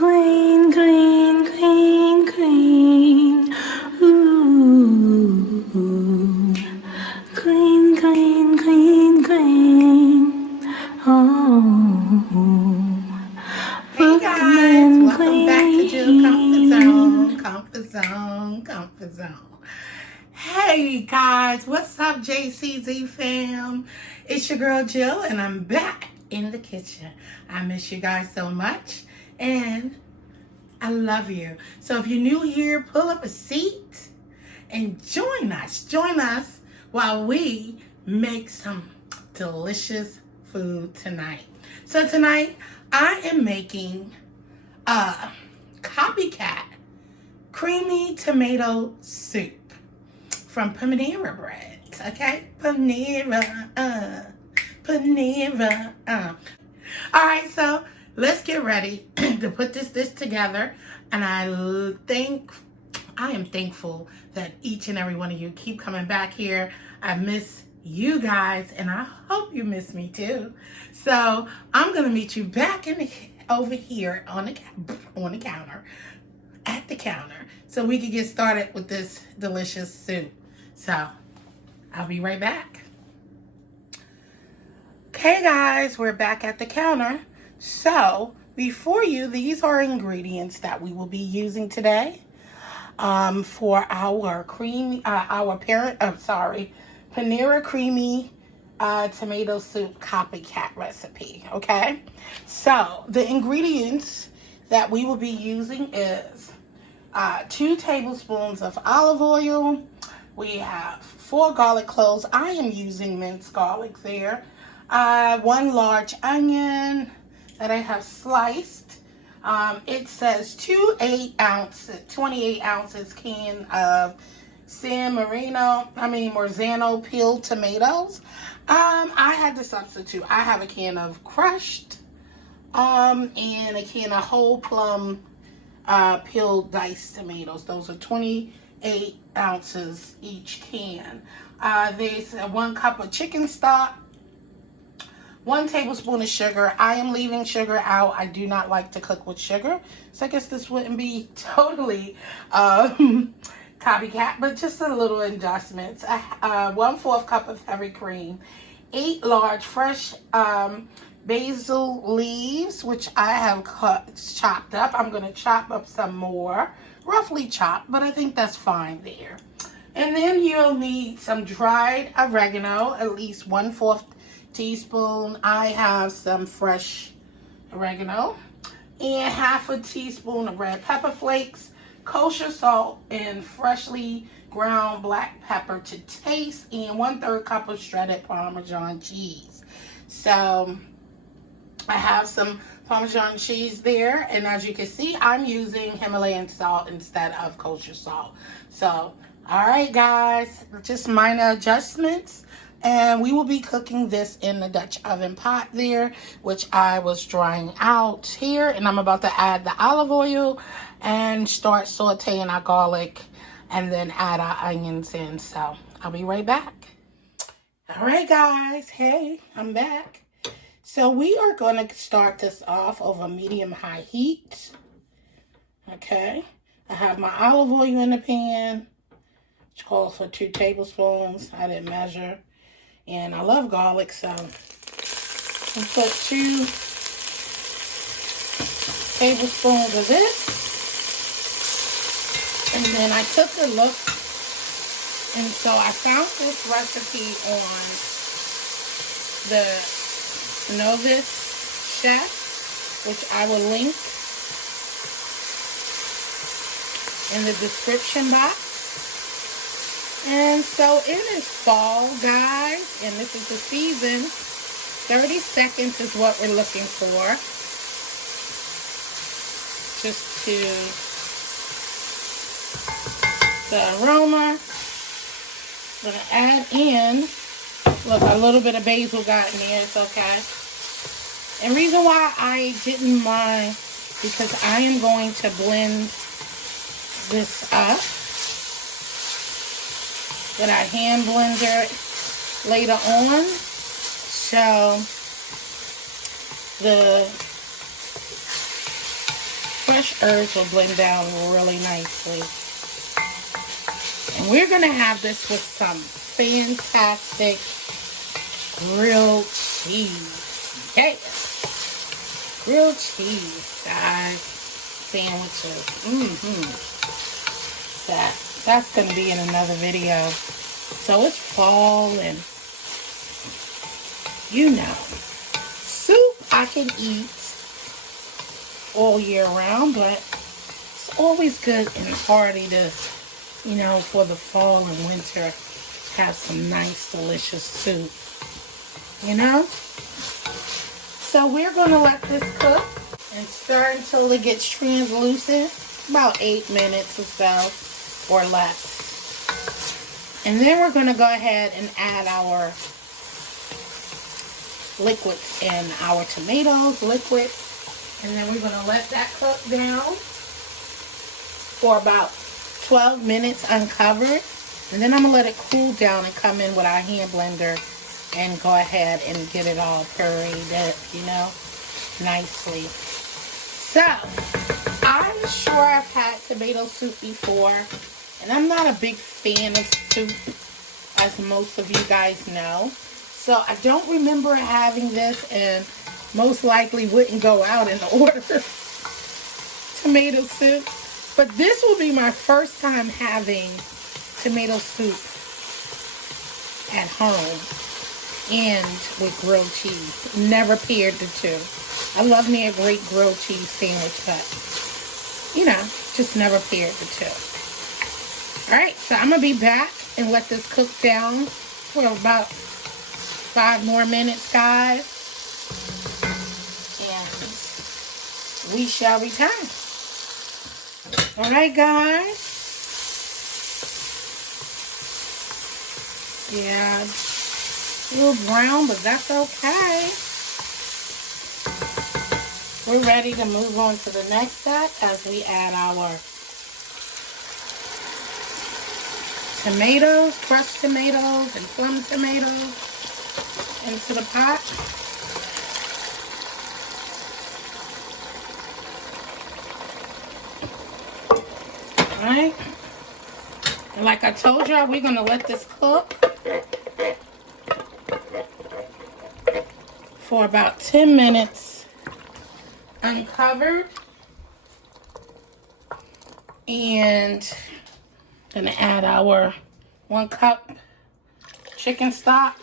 Green, green, green, green. Ooh. Green, green, green, green. Oh. Hey guys, welcome back to Jill Comfort Zone. Comfort Zone, Comfort Zone. Hey guys, what's up, JCZ fam? It's your girl Jill, and I'm back in the kitchen. I miss you guys so much, and I love you. So if you're new here, pull up a seat and join us. Join us while we make some delicious food tonight. So tonight, I am making a Copycat creamy tomato soup from Panera bread. Okay? Panera. Alright, so let's get ready to put this dish together. And I am thankful that each and every one of you keep coming back here. I miss you guys, and I hope you miss me too. So I'm gonna meet you back over here on the counter, at the counter, so we can get started with this delicious soup. So I'll be right back. Okay guys, we're back at the counter. So before you, these are ingredients that we will be using today for our Panera creamy tomato soup Copycat recipe. Okay, so the ingredients that we will be using is 2 tablespoons of olive oil. We have 4 garlic cloves. I am using minced garlic there. 1 large onion that I have sliced. It says 28 ounces can of Marzano peeled tomatoes. I had to substitute. I have a can of crushed and a can of whole plum peeled diced tomatoes. Those are 28 ounces each can. There's 1 cup of chicken stock, 1 tablespoon of sugar. I am leaving sugar out. I do not like to cook with sugar, so I guess this wouldn't be totally Copycat, but just a little adjustments. 1/4 cup of heavy cream, 8 large fresh basil leaves, which I have chopped up. I'm going to chop up some more, roughly chopped, but I think that's fine there. And then you'll need some dried oregano, at least 1/4 teaspoon. I have some fresh oregano, and 1/2 teaspoon of red pepper flakes, kosher salt, and freshly ground black pepper to taste, and 1/3 cup of shredded Parmesan cheese. So I have some Parmesan cheese there, and as you can see, I'm using Himalayan salt instead of kosher salt. So, all right, guys, just minor adjustments. And we will be cooking this in the Dutch oven pot there, which I was drying out here. And I'm about to add the olive oil and start sauteing our garlic and then add our onions in. So I'll be right back. All right, guys. Hey, I'm back. So we are going to start this off over medium-high heat. Okay. I have my olive oil in the pan, which calls for 2 tablespoons. I didn't measure. And I love garlic, so I'll put 2 tablespoons of this. And then I took a look, and so I found this recipe on the Novice Chef, which I will link in the description box. And so it is fall, guys, and this is the season. 30 seconds is what we're looking for. Just to the aroma. I'm going to add in, look, a little bit of basil got in there. It's okay. And reason why I didn't mind, because I am going to blend this up with our hand blender later on. So the fresh herbs will blend down really nicely. And we're going to have this with some fantastic grilled cheese. Yeah. Grilled cheese, guys. Sandwiches. That's going to be in another video. So it's fall and you know. Soup I can eat all year round, but it's always good and hearty to, you know, for the fall and winter, have some nice, delicious soup, you know? So we're going to let this cook and stir until it gets translucent, about 8 minutes or so, or less. And then we're going to go ahead and add our liquids in, our tomatoes, liquid. And then we're going to let that cook down for about 12 minutes uncovered. And then I'm going to let it cool down and come in with our hand blender and go ahead and get it all pureed up, you know, nicely. So, I'm sure I've had tomato soup before. And I'm not a big fan of soup, as most of you guys know. So, I don't remember having this, and most likely wouldn't go out and order tomato soup. But this will be my first time having tomato soup at home and with grilled cheese. Never paired the two. I love me a great grilled cheese sandwich, but, you know, just never paired the two. Alright, so I'm going to be back and let this cook down for about 5 more minutes, guys. And we shall return. Alright, guys. Yeah, a little brown, but that's okay. We're ready to move on to the next step as we add our tomatoes, crushed tomatoes, and plum tomatoes into the pot. Alright. And like I told y'all, we're going to let this cook for about 10 minutes uncovered. And going to add our 1 cup chicken stock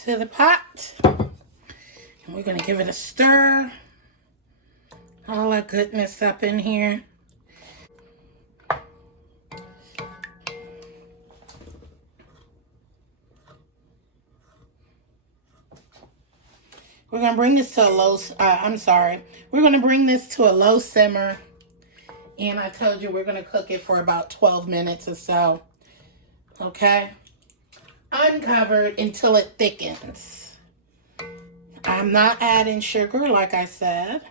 to the pot. And we're going to give it a stir. All that goodness up in here. We're going to bring this to a low, we're going to bring this to a low simmer. And I told you we're going to cook it for about 12 minutes or so. Okay? Uncovered until it thickens. I'm not adding sugar, like I said.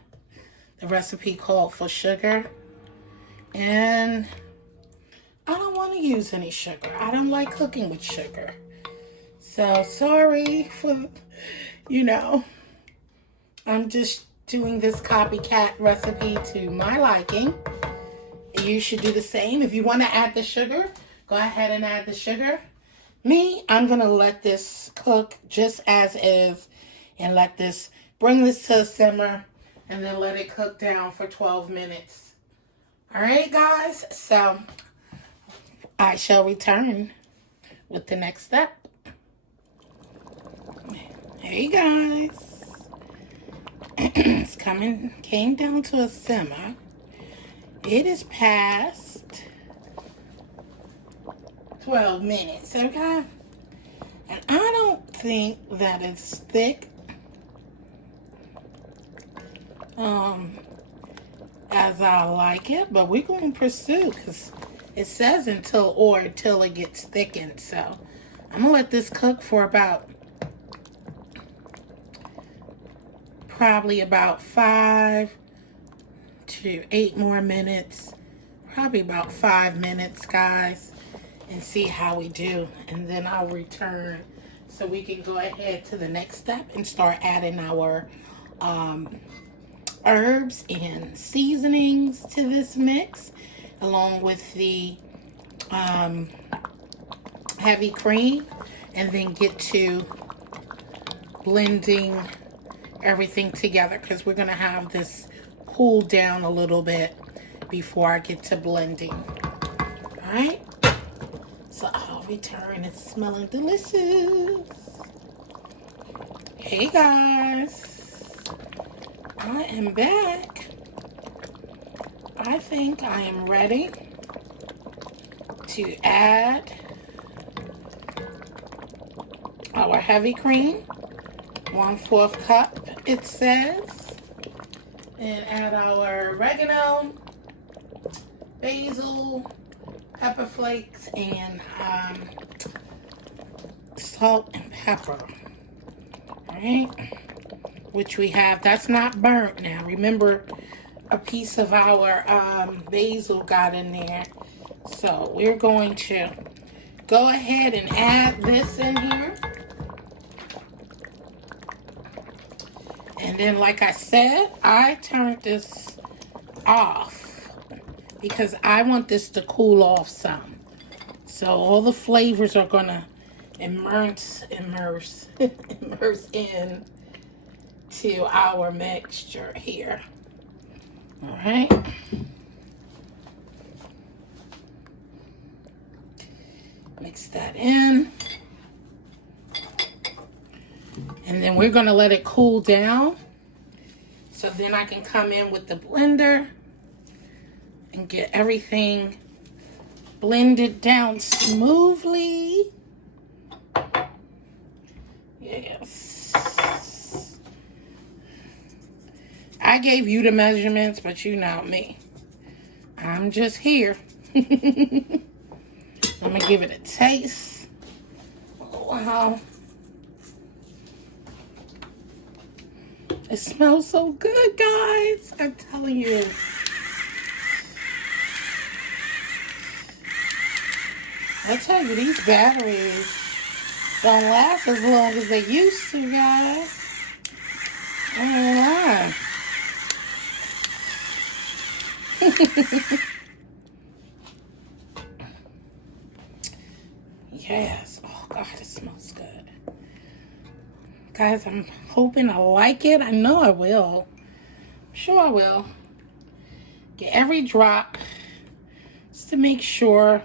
The recipe called for sugar. And I don't want to use any sugar. I don't like cooking with sugar. So, sorry for, you know, I'm just doing this copycat recipe to my liking. You should do the same. If you want to add the sugar, go ahead and add the sugar. Me, I'm going to let this cook just as is and bring this to a simmer and then let it cook down for 12 minutes. All right, guys. So, I shall return with the next step. Hey, guys. It's came down to a simmer. It is past 12 minutes, okay? And I don't think that it's thick as I like it, but we're going to pursue because it says until it gets thickened. So I'm going to let this cook for probably about 5 to 8 more minutes, probably about 5 minutes, guys, and see how we do. And then I'll return so we can go ahead to the next step and start adding our herbs and seasonings to this mix, along with the heavy cream, and then get to blending everything together, because we're going to have this cool down a little bit before I get to blending. All right, so I'll return. It's smelling delicious. Hey guys, I am back. I think I am ready to add our heavy cream, 1/4 cup it says, and add our oregano, basil, pepper flakes, and salt and pepper. All right, which we have. That's not burnt now. Remember, a piece of our basil got in there. So we're going to go ahead and add this in here. And then, like I said, I turned this off because I want this to cool off some. So all the flavors are going to immerse in to our mixture here. All right. Mix that in. And then we're going to let it cool down. So then I can come in with the blender and get everything blended down smoothly. Yes. I gave you the measurements, but you know me. I'm just here. I'm going to give it a taste. Wow. It smells so good, guys. I'm telling you. I tell you, these batteries don't last as long as they used to, guys. I Yes. Oh, God, it smells good. Guys, I'm hoping I like it. I know I will. I'm sure I will. Get every drop just to make sure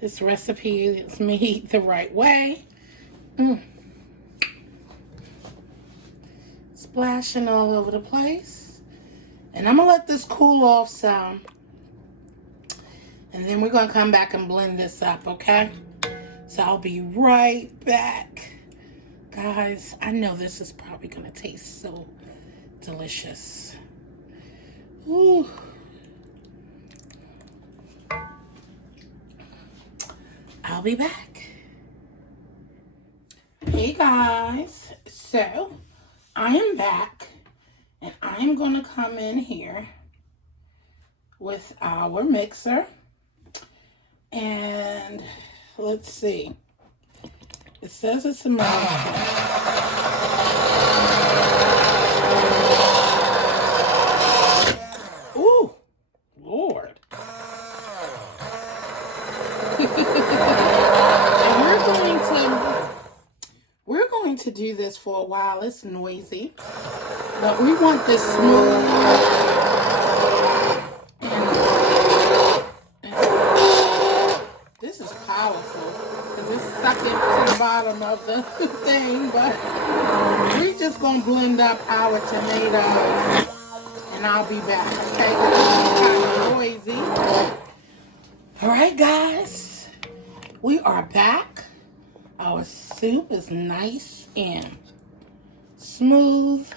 this recipe is made the right way. Splashing all over the place. And I'm going to let this cool off some. And then we're going to come back and blend this up, okay? So I'll be right back. Guys, I know this is probably going to taste so delicious. Ooh. I'll be back. Hey guys, so I am back, and I'm going to come in here with our mixer, and let's see. It says it's a mouse. Ooh, Lord. And we're going to do this for a while. It's noisy, but we want this smooth. This is powerful because it's stuck into the bottom of the thing, but we're just going to blend up our tomatoes, and I'll be back, okay? Because it's kind of noisy. All right, guys, we are back. Our soup is nice and smooth,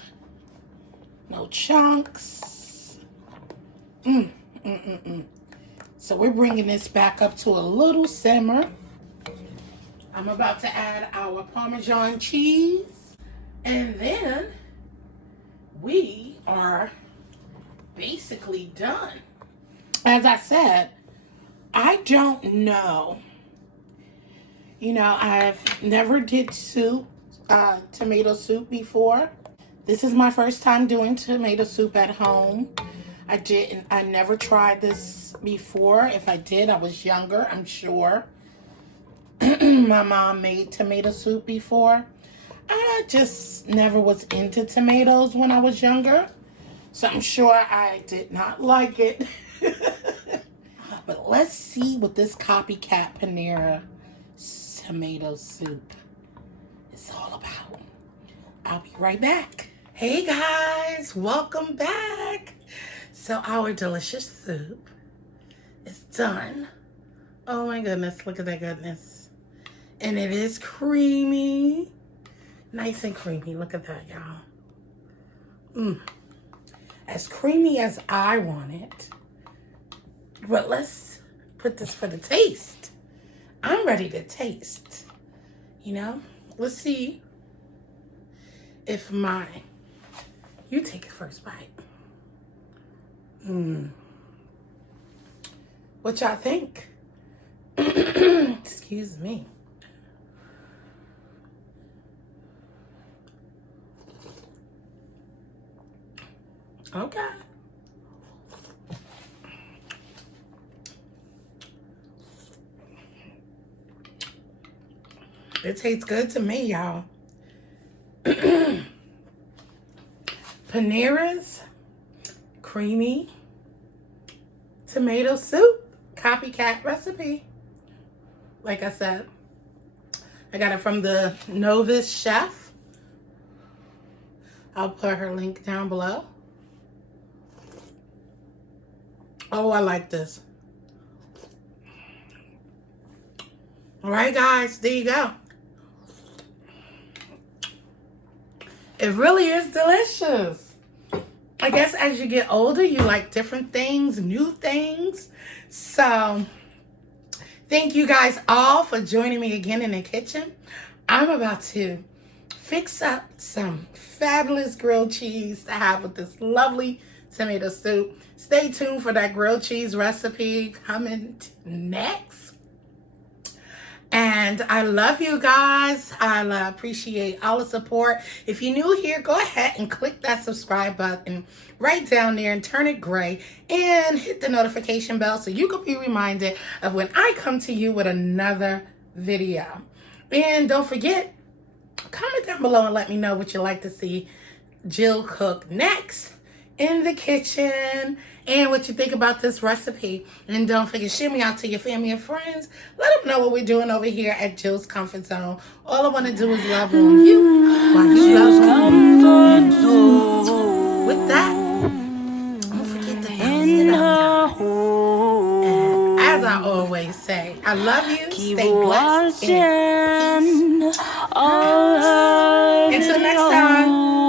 no chunks. So we're bringing this back up to a little simmer. I'm about to add our Parmesan cheese, and then we are basically done. As I said, I don't know. You know, I've never did soup, tomato soup before. This is my first time doing tomato soup at home. I never tried this before. If I did, I was younger, I'm sure. My mom made tomato soup before. I just never was into tomatoes when I was younger. So I'm sure I did not like it. But let's see what this Copycat Panera tomato soup is all about. I'll be right back. Hey guys, welcome back. So our delicious soup is done. Oh my goodness, look at that goodness. And it is creamy. Nice and creamy. Look at that, y'all. As creamy as I want it. But let's put this for the taste. I'm ready to taste. You know? Let's see if you take a first bite. What y'all think? Excuse me. Okay. It tastes good to me, y'all. Panera's creamy tomato soup, Copycat recipe. Like I said, I got it from the novice chef. I'll put her link down below. Oh, I like this. All right, guys, there you go. It really is delicious. I guess as you get older, you like different things, new things. So thank you guys all for joining me again in the kitchen. I'm about to fix up some fabulous grilled cheese to have with this lovely tomato soup. Stay tuned for that grilled cheese recipe coming next. And I love you guys. I appreciate all the support. If you're new here, go ahead and click that subscribe button right down there and turn it gray and hit the notification bell so you can be reminded of when I come to you with another video. And don't forget, comment down below and let me know what you'd like to see Jill cook next in the kitchen and what you think about this recipe. And don't forget, share me out to your family and friends. Let them know what we're doing over here at Jill's Comfort Zone. All I want to do is love on you while you love on me. With that, don't forget to thumbs it up. And as I always say, I love you. Stay blessed and peace. Until next time.